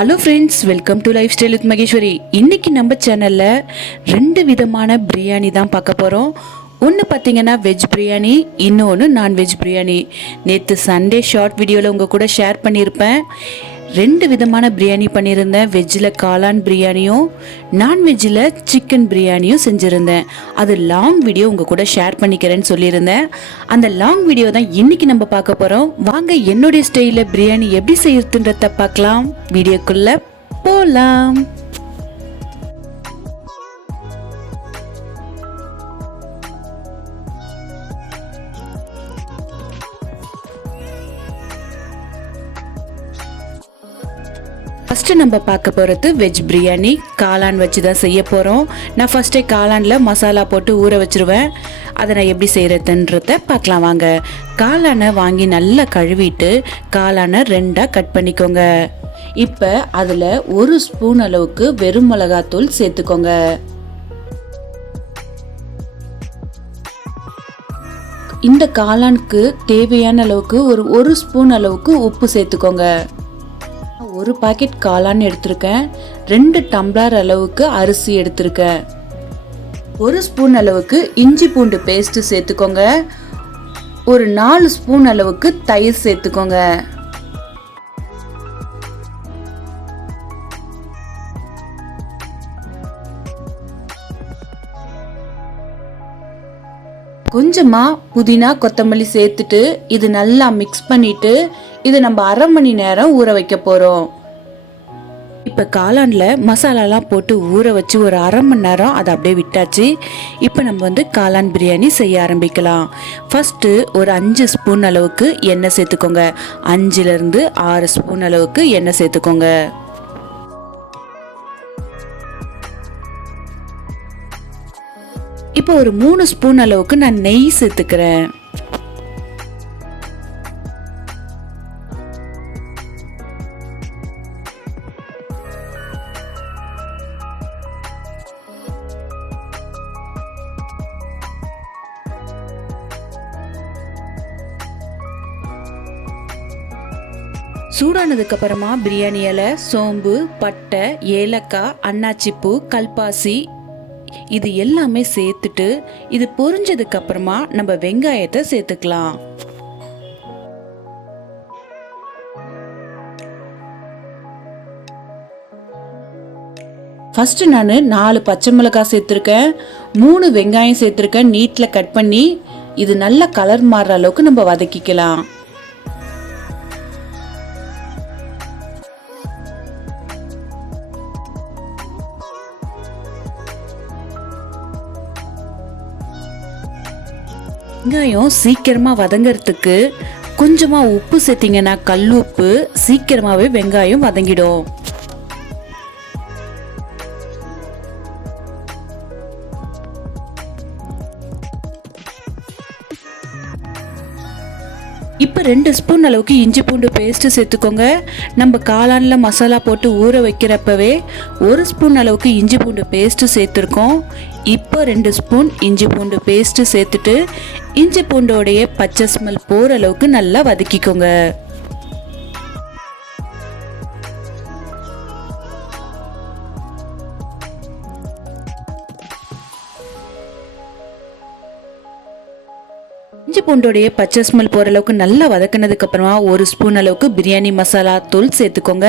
Hello friends, welcome to life style with Maheswari. இன்னைக்கு நம்ம சேனல்ல 2 விதமான பிரியாணி தான் பார்க்க போகிறோம். ஒன்று பார்த்தீங்கன்னா வெஜ் பிரியாணி, இன்னொன்று நான்வெஜ் பிரியாணி. நேற்று சண்டே ஷார்ட் வீடியோவில் உங்கள் கூட ஷேர் பண்ணியிருப்பேன். 2 விதமான பிரியாணி பண்ணியிருந்தேன். வெஜ்ஜில் காளான் பிரியாணியும் நான்வெஜ்ஜில் சிக்கன் பிரியாணியும் செஞ்சுருந்தேன். அது லாங் வீடியோ உங்கள் கூட ஷேர் பண்ணிக்கிறேன்னு சொல்லியிருந்தேன். அந்த லாங் வீடியோ தான் இன்னைக்கு நம்ம பார்க்க போகிறோம். வாங்க என்னுடைய ஸ்டைலில் பிரியாணி எப்படி செய்யறதுன்றத பார்க்கலாம். வீடியோக்குள்ளே போகலாம். ஃபஸ்ட்டு நம்ம பார்க்க போகிறது வெஜ் பிரியாணி. காளான் வச்சு தான் செய்ய போகிறோம். நான் ஃபஸ்ட்டே காளானில் மசாலா போட்டு ஊற வச்சுருவேன். அதை நான் எப்படி செய்கிறதுன்றத பார்க்கலாம் வாங்க. காளானை வாங்கி நல்லா கழுவிட்டு காளானை 2ஆக கட் பண்ணிக்கோங்க. இப்போ அதில் 1 ஸ்பூன் அளவுக்கு வெறும் மிளகாத்தூள் சேர்த்துக்கோங்க. இந்த காளானுக்கு தேவையான அளவுக்கு ஒரு ஸ்பூன் அளவுக்கு உப்பு சேர்த்துக்கோங்க. 1 பாக்கெட் காளான் எடுத்திருக்கேன். 2 டம்ளர் அளவுக்கு அரிசி எடுத்திருக்கேன். 1 ஸ்பூன் அளவுக்கு இஞ்சி பூண்டு பேஸ்ட் சேர்த்துக்கோங்க. ஒரு 4 ஸ்பூன் அளவுக்கு தயிர் சேர்த்துக்கோங்க. கொஞ்சமா புதினா கொத்தமல்லி சேர்த்துட்டு இது நல்லா மிக்ஸ் பண்ணிட்டு இது நம்ம 1/2 மணி நேரம் ஊற வைக்க போறோம். இப்போ காளான்ல மசாலாலாம் போட்டு ஊற வச்சு ஒரு 1/2 மணி நேரம் அதை அப்படியே விட்டாச்சு. இப்போ நம்ம காளான் பிரியாணி செய்ய ஆரம்பிக்கலாம். ஃபர்ஸ்ட்டு ஒரு 5 ஸ்பூன் அளவுக்கு எண்ணெய் சேர்த்துக்கோங்க. 5லேருந்து 6 ஸ்பூன் அளவுக்கு எண்ணெய் சேர்த்துக்கோங்க. இப்போ ஒரு 3 ஸ்பூன் அளவுக்கு நான் நெய் சேர்த்துக்கிறேன். சூடானதுக்கு அப்புறமா பிரியாணி இலை, சோம்பு, பட்டை, ஏலக்காய், அன்னாச்சிப்பூ, கல்பாசி இது எல்லாமே சேர்த்துட்டு இது பொரிஞ்சதுக்கு அப்புறமா நம்ம வெங்காயத்தை சேர்த்துக்கலாம். ஃபர்ஸ்ட் நான் 4 பச்சை மிளகாய் சேர்த்துருக்கேன். 3 வெங்காயம் சேர்த்துருக்கேன். நீட்டில் கட் பண்ணி இது நல்ல கலர் மாறுற அளவுக்கு நம்ம வதக்கிக்கலாம். வெங்காயம் சீக்கிரமா வதங்கிறதுக்கு கொஞ்சமா உப்பு சேர்த்தீங்கன்னா, கல் உப்பு, சீக்கிரமாவே வெங்காயம் வதங்கிடும். இப்போ 2 ஸ்பூன் அளவுக்கு இஞ்சி பூண்டு பேஸ்ட் சேர்த்துக்கோங்க. நம்ம காளான்ல மசாலா போட்டு ஊற வைக்கிறப்பவே 1 ஸ்பூன் அளவுக்கு இஞ்சி பூண்டு பேஸ்ட் சேர்த்துருக்கோம். இப்போ 2 ஸ்பூன் இஞ்சி பூண்டு பேஸ்ட் சேர்த்துட்டு இஞ்சி பூண்டோடைய பச்சை ஸ்மெல் போற அளவுக்கு நல்லா வதக்கிக்கோங்க. இஞ்சி பூண்டோடைய பச்சை ஸ்மெல் போகிற அளவுக்கு நல்லா வதக்கினதுக்கு அப்புறமா 1 ஸ்பூன் அளவுக்கு பிரியாணி மசாலா தூள் சேர்த்துக்கோங்க.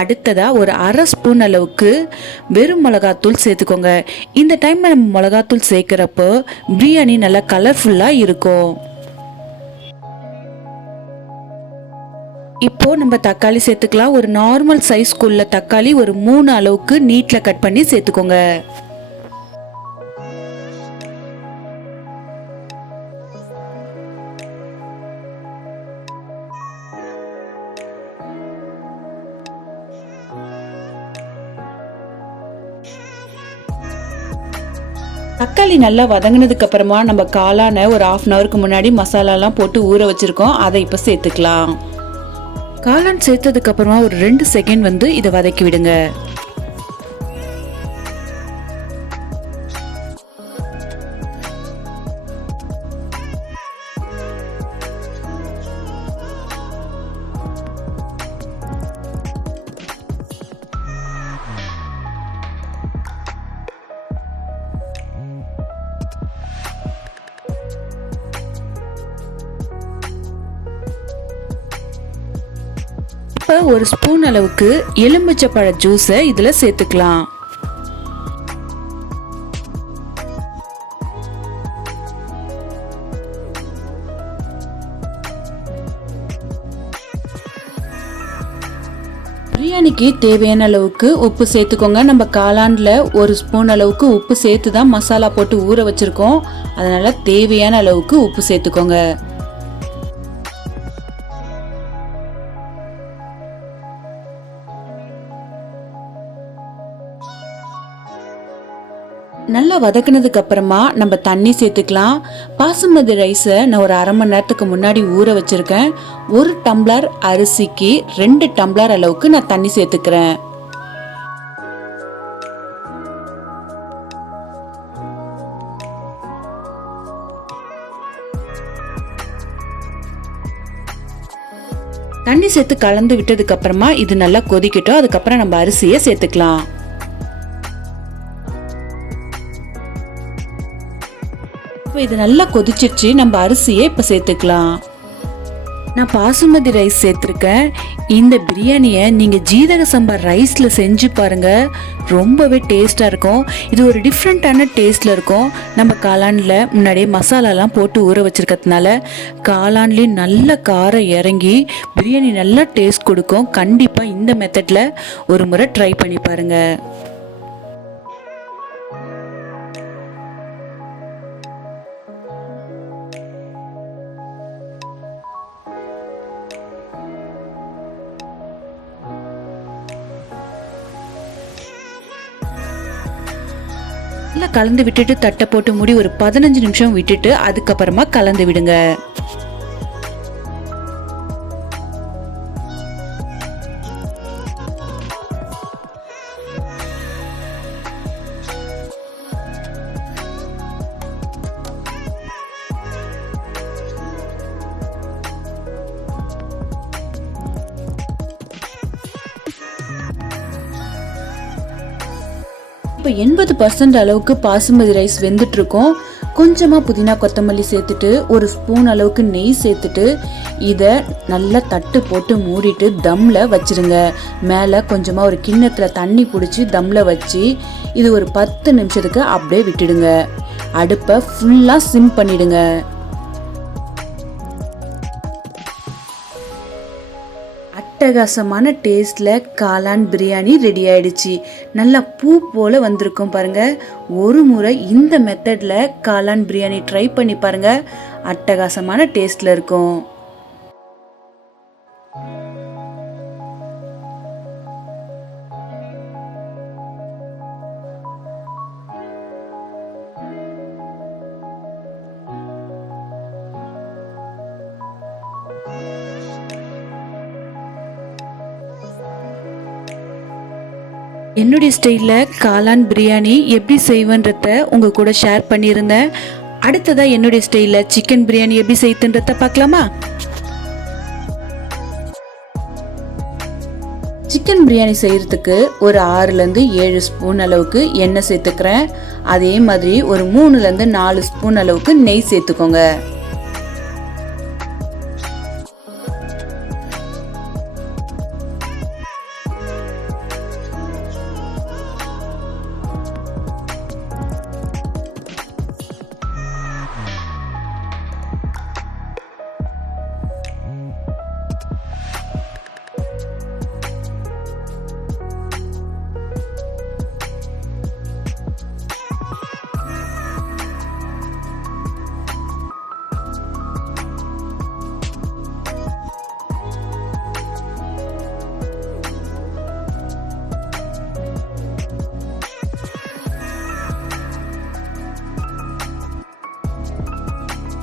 அடுத்ததா ஒரு 1/2 ஸ்பூன் அளவுக்கு வெறும் மிளகாத்தூள் சேர்த்துக்கோங்க. இந்த டைம்ல நம்ம மிளகாத்தூள் சேர்க்கிறப்போ பிரியாணி நல்லா கலர்ஃபுல்லாக இருக்கும். இப்போ நம்ம தக்காளி சேர்த்துக்கலாம். ஒரு நார்மல் சைஸ்க்குள்ள தக்காளி ஒரு 3 அளவுக்கு நீட்டில் கட் பண்ணி சேர்த்துக்கோங்க. தக்காளி நல்லா வதங்கினதுக்கு அப்புறமா நம்ம காளானை ஒரு 1/2 ஹவருக்கு முன்னாடி மசாலாலாம் போட்டு ஊற வச்சிருக்கோம். அதை இப்போ சேர்த்துக்கலாம். காளான் சேர்த்ததுக்கு அப்புறமா ஒரு 2 செகண்ட் இதை வதக்கி விடுங்க. இப்போ ஒரு ஸ்பூன் அளவுக்கு எலுமிச்சை பழ ஜூஸை இதில் சேர்த்துக்கலாம். பிரியாணிக்கு தேவையான அளவுக்கு உப்பு சேர்த்துக்கோங்க. நம்ம காளான்ல ஒரு ஸ்பூன் அளவுக்கு உப்பு சேர்த்து தான் மசாலா போட்டு ஊற வச்சிருக்கோம். அதனால தேவையான அளவுக்கு உப்பு சேர்த்துக்கோங்க. நல்லா வதக்குனதுக்கு அப்புறமா நம்ம தண்ணி சேர்த்துக்கலாம். பாசுமதி ரைஸை நான் ஒரு அரை மணி நேரத்துக்கு முன்னாடி ஊற வச்சிருக்கேன். ஒரு டம்ளர் அரிசிக்கு 2 டம்ளர் அளவுக்கு நான் தண்ணி சேர்த்துக்கிறேன். தண்ணி சேர்த்து கலந்து விட்டதுக்கு அப்புறமா இது நல்லா கொதிக்கட்டும். அதுக்கப்புறம் நம்ம அரிசியை சேர்த்துக்கலாம். இது நல்லா கொதிச்சிருச்சு. நம்ம அரிசியை இப்ப சேர்த்துக்கலாம். நான் பாசுமதி ரைஸ் சேர்த்திருக்கேன். இந்த பிரியாணியை நீங்க ஜீரக சம்பா ரைஸ்ல செஞ்சு பாருங்க, ரொம்பவே டேஸ்டா இருக்கும். இது ஒரு டிஃப்ரெண்டான டேஸ்ட்ல இருக்கும். நம்ம காளான்ல முன்னாடியே மசாலாலாம் போட்டு ஊற வச்சிருக்கிறதுனால காளான்லயும் நல்ல காரம் இறங்கி பிரியாணி நல்லா டேஸ்ட் கொடுக்கும். கண்டிப்பா இந்த மெத்தட்ல ஒரு முறை ட்ரை பண்ணி பாருங்க. நல்லா கலந்து விட்டுட்டு தட்டை போட்டு மூடி ஒரு 15 நிமிஷம் விட்டுட்டு அதுக்கப்புறமா கலந்து விடுங்க. இப்போ 80% அளவுக்கு பாசுமதி ரைஸ் வெந்துட்டு இருக்கும். கொஞ்சமா புதினா கொத்தமல்லி சேர்த்துட்டு ஒரு ஸ்பூன் அளவுக்கு நெய் சேர்த்துட்டு இதை நல்லா தட்டு போட்டு மூடிட்டு தம்ல வச்சிருங்க. மேலே கொஞ்சமா ஒரு கிண்ணத்துல தண்ணி பிடிச்சி தம்ல வச்சு இது ஒரு 10 நிமிஷத்துக்கு அப்படியே விட்டுடுங்க. அடுப்பை ஃபுல்லா சிம் பண்ணிடுங்க. அட்டகாசமான டேஸ்ட்ல காளான் பிரியாணி ரெடி ஆயிடுச்சு. நல்லா பூ போல வந்திருக்கும் பாருங்க. ஒரு முறை இந்த மெத்தட்ல காளான் பிரியாணி ட்ரை பண்ணி பாருங்க, அட்டகாசமான டேஸ்ட்ல இருக்கும். என்னுடைய ஸ்டைலில் காளான் பிரியாணி எப்படி செய்வேன்றத உங்க கூட ஷேர் பண்ணியிருந்தேன். அடுத்ததா என்னுடைய ஸ்டைலில் சிக்கன் பிரியாணி எப்படி செய்யுதுன்றத பார்க்கலாமா? சிக்கன் பிரியாணி செய்யறதுக்கு ஒரு 6லேருந்து 7 ஸ்பூன் அளவுக்கு எண்ணெய் சேர்த்துக்கிறேன். அதே மாதிரி ஒரு 3லேருந்து 4 ஸ்பூன் அளவுக்கு நெய் சேர்த்துக்கோங்க.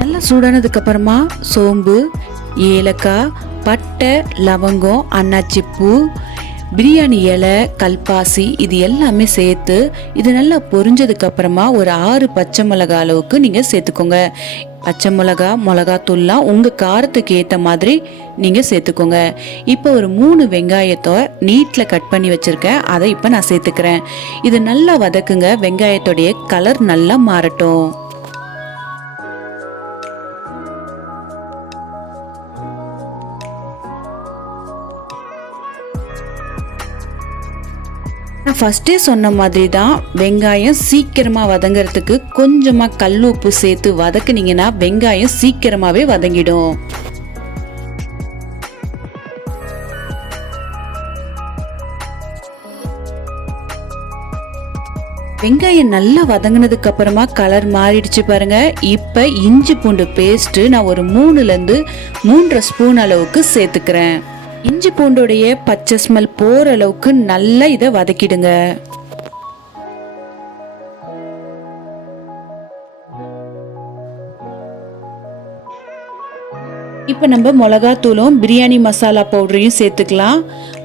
நல்லா சூடானதுக்கு அப்புறமா சோம்பு, ஏலக்காய், பட்டை, லவங்கம், அன்னாச்சி பூ, பிரியாணி இலை, கல்பாசி இது எல்லாமே சேர்த்து இது நல்லா பொரிஞ்சதுக்கு அப்புறமா ஒரு 6 பச்சை மிளகாய் அளவுக்கு நீங்க சேர்த்துக்கோங்க. பச்சை மிளகாய், மிளகாத்தூள்லாம் உங்க காரத்துக்கு ஏற்ற மாதிரி நீங்க சேர்த்துக்கோங்க. இப்போ ஒரு 3 வெங்காயத்தை நீட்ல கட் பண்ணி வச்சிருக்கேன், அதை இப்போ நான் சேர்த்துக்கிறேன். இது நல்லா வதக்குங்க. வெங்காயத்தோடைய கலர் நல்லா மாறட்டும். நான் ஃபஸ்ட்டே சொன்ன மாதிரி தான் வெங்காயம் சீக்கிரமாக வதங்கிறதுக்கு கொஞ்சமாக கல் உப்பு சேர்த்து வதக்குனீங்கன்னா வெங்காயம் சீக்கிரமாகவே வதங்கிடும். வெங்காயம் நல்லா வதங்கினதுக்கு அப்புறமா கலர் மாறிடுச்சு பாருங்க. இப்போ இஞ்சி பூண்டு பேஸ்ட் நான் ஒரு 3லேருந்து 3.5 ஸ்பூன் அளவுக்கு சேர்த்துக்கிறேன். இஞ்சி பூண்டுடைய பச்சை ஸ்மெல் போற அளவுக்கு நல்லா இதை வதக்கிடுங்க. இப்போ நம்ம மிளகாத்தூளும் பிரியாணி மசாலா பவுடரையும் சேர்த்துக்கலாம்.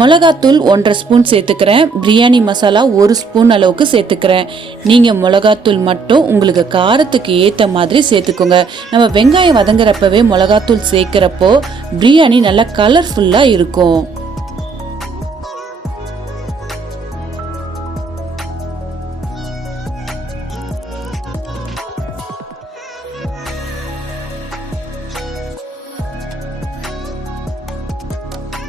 மிளகாத்தூள் 1.5 ஸ்பூன் சேர்த்துக்கிறேன். பிரியாணி மசாலா 1 ஸ்பூன் அளவுக்கு சேர்த்துக்கிறேன். நீங்கள் மிளகாத்தூள் மட்டும் உங்களுக்கு காரத்துக்கு ஏற்ற மாதிரி சேர்த்துக்கோங்க. நம்ம வெங்காயம் வதங்குறப்பவே மிளகாத்தூள் சேர்க்குறப்போ பிரியாணி நல்லா கலர்ஃபுல்லாக இருக்கும்.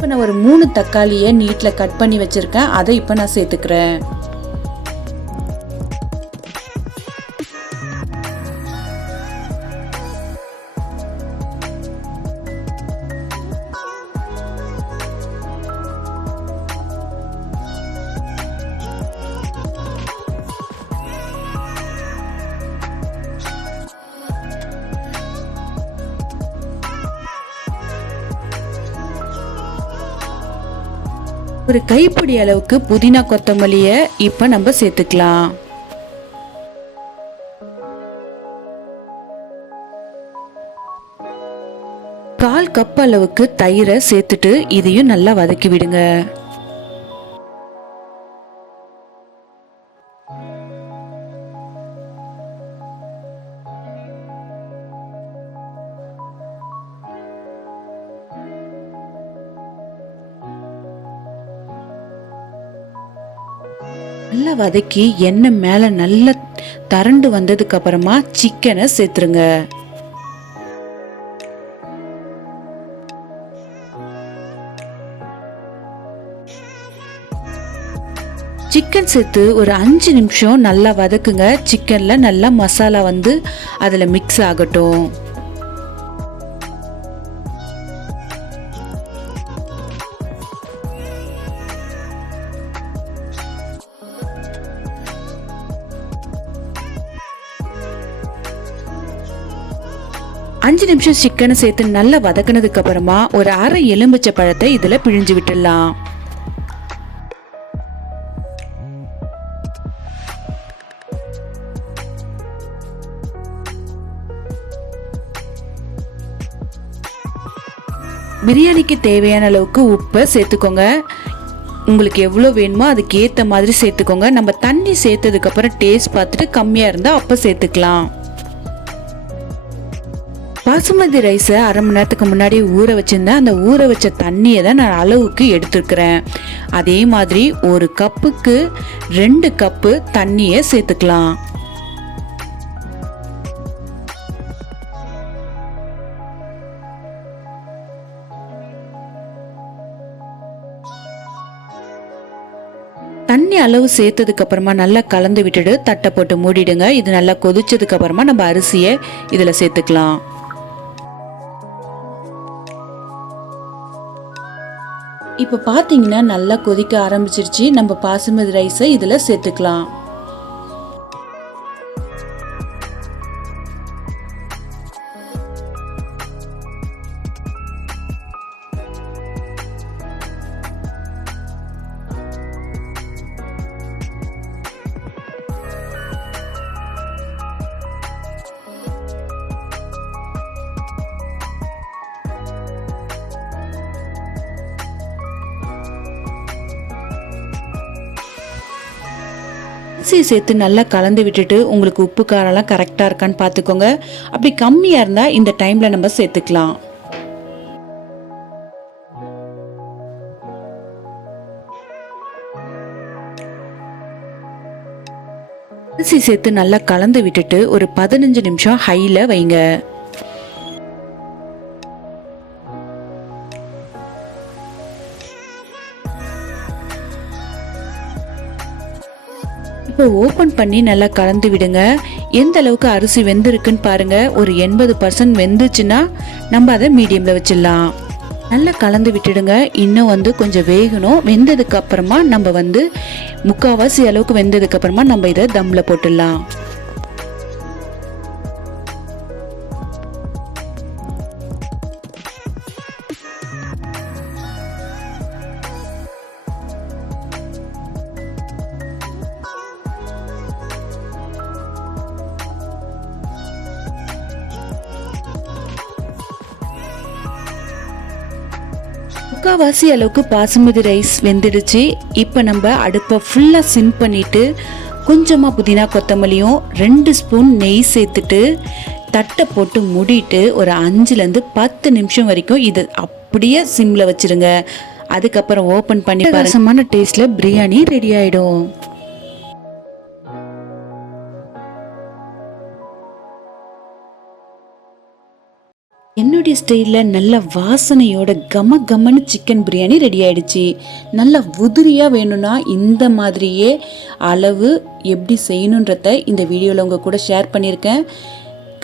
இப்போ நான் ஒரு 3 தக்காளியை நீட்டில் கட் பண்ணி வச்சுருக்கேன். அதை இப்போ நான் சேர்த்துக்கிறேன். ஒரு கைப்பிடி அளவுக்கு புதினா கொத்தமல்லியை இப்போ நம்ம சேர்த்துக்கலாம். கால் கப் அளவுக்கு தயிரை சேர்த்துட்டு இதையும் நல்லா வதக்கி விடுங்க. நல்லா வதக்கி எண்ணெய் மேலே நல்லா தரண்டு வந்ததுக்கு அப்புறமா சிக்கனை சேர்த்துருங்க. சிக்கன் சேர்த்து ஒரு 5 நிமிஷம் நல்லா வதக்குங்க. சிக்கன்ல நல்லா மசாலா வந்து அதில் மிக்ஸ் ஆகட்டும். அஞ்சு நிமிஷம் சிக்கனை சேர்த்து நல்லா வதக்கினதுக்கு அப்புறமா ஒரு அரை எலும்பிச்சை பழத்தை இதுல பிழிஞ்சு விட்டுடலாம். பிரியாணிக்கு தேவையான அளவுக்கு உப்பை சேர்த்துக்கோங்க. உங்களுக்கு எவ்வளோ வேணுமோ அதுக்கு ஏற்ற மாதிரி சேர்த்துக்கோங்க. நம்ம தண்ணி சேர்த்ததுக்கு அப்புறம் டேஸ்ட் பார்த்துட்டு கம்மியாக இருந்தால் அப்போ சேர்த்துக்கலாம். பாசுமதி ரைஸை அரை மணி நேரத்துக்கு முன்னாடி ஊற வச்சிருந்தேன். அந்த ஊற வச்ச தண்ணியை தான் நான் அளவுக்கு எடுத்துருக்கிறேன். அதே மாதிரி ஒரு கப்புக்கு 2 கப்பு தண்ணியை சேர்த்துக்கலாம். தண்ணி அளவு சேர்த்ததுக்கு அப்புறமா நல்லா கலந்து விட்டுட்டு தட்டை போட்டு மூடிடுங்க. இது நல்லா கொதிச்சதுக்கு அப்புறமா நம்ம அரிசியை இதுல சேர்த்துக்கலாம். இப்ப பாத்தீங்கன்னா நல்லா கொதிக்க ஆரம்பிச்சிருச்சு. நம்ம பாசுமதி ரைஸை இதுல சேர்த்துக்கலாம். அரிசி சேர்த்து நல்லா கலந்து விட்டுட்டு உங்களுக்கு உப்பு காரம்லாம் கரெக்டாக இருக்கான்னு பார்த்துக்கோங்க. அப்படி கம்மியாக இருந்தால் இந்த டைமில் நம்ம சேர்த்துக்கலாம். அரிசி சேர்த்து நல்லா கலந்து விட்டுட்டு ஒரு 15 நிமிஷம் ஹையில் வைங்க. ஓப்பன் பண்ணி நல்லா கலந்து விடுங்க. எந்த அளவுக்கு அரிசி வெந்திருக்குன்னு பாருங்க. ஒரு 80% வெந்துச்சுன்னா நம்ம அதை மீடியம்ல வச்சிடலாம். நல்லா கலந்து விட்டுடுங்க. இன்னும் கொஞ்சம் வேகணும். வெந்ததுக்கு அப்புறமா நம்ம முக்கால்வாசி அளவுக்கு வெந்ததுக்கு அப்புறமா நம்ம இதை தம்ல போட்டுடலாம். முக்கால்வாசி அளவுக்கு பாசுமதி ரைஸ் வெந்துடுச்சு. இப்போ நம்ம அடுப்பை ஃபுல்லாக சிம் பண்ணிட்டு கொஞ்சமாக புதினா கொத்தமல்லியும் 2 ஸ்பூன் நெய் சேர்த்துட்டு தட்டை போட்டு மூடிட்டு ஒரு 5லேருந்து 10 நிமிஷம் வரைக்கும் இதை அப்படியே சிம்மில் வச்சுருங்க. அதுக்கப்புறம் ஓப்பன் பண்ணி ரசமான டேஸ்ட்டில் பிரியாணி ரெடி ஆகிடும். என்னுடைய ஸ்டைலில் நல்ல வாசனையோட கமன்னு சிக்கன் பிரியாணி ரெடி ஆயிடுச்சு. நல்லா உதிரியாக வேணும்னா இந்த மாதிரியே அளவு எப்படி செய்யணுன்றத இந்த வீடியோவில் உங்கள் கூட ஷேர் பண்ணியிருக்கேன்.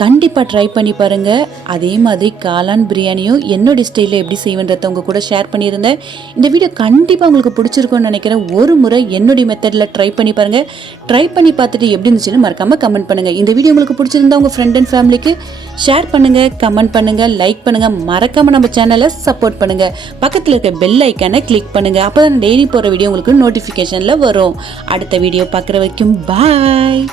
கண்டிப்பாக ட்ரை பண்ணி பாருங்கள். அதே மாதிரி காளான் பிரியாணியும் என்னுடைய ஸ்டைலில் எப்படி செய்வேன்றதை உங்கள் கூட ஷேர் பண்ணியிருந்தேன். இந்த வீடியோ கண்டிப்பாக உங்களுக்கு பிடிச்சிருக்கும்னு நினைக்கிறேன். ஒரு முறை என்னுடைய மெத்தடில் ட்ரை பண்ணி பாருங்கள். ட்ரை பண்ணி பார்த்துட்டு எப்படி இருந்துச்சுன்னு மறக்காமல் கமெண்ட் பண்ணுங்கள். இந்த வீடியோ உங்களுக்கு பிடிச்சிருந்தா உங்கள் ஃப்ரெண்ட் அண்ட் ஃபேமிலிக்கு ஷேர் பண்ணுங்கள், கமெண்ட் பண்ணுங்கள், லைக் பண்ணுங்கள். மறக்காமல் நம்ம சேனலை சப்போர்ட் பண்ணுங்கள். பக்கத்தில் இருக்க பெல் ஐக்கானை கிளிக் பண்ணுங்கள். அப்போ தான் டெய்லி போகிற வீடியோ உங்களுக்கு நோட்டிஃபிகேஷனில் வரும். அடுத்த வீடியோ பார்க்குற வரைக்கும் பாய்.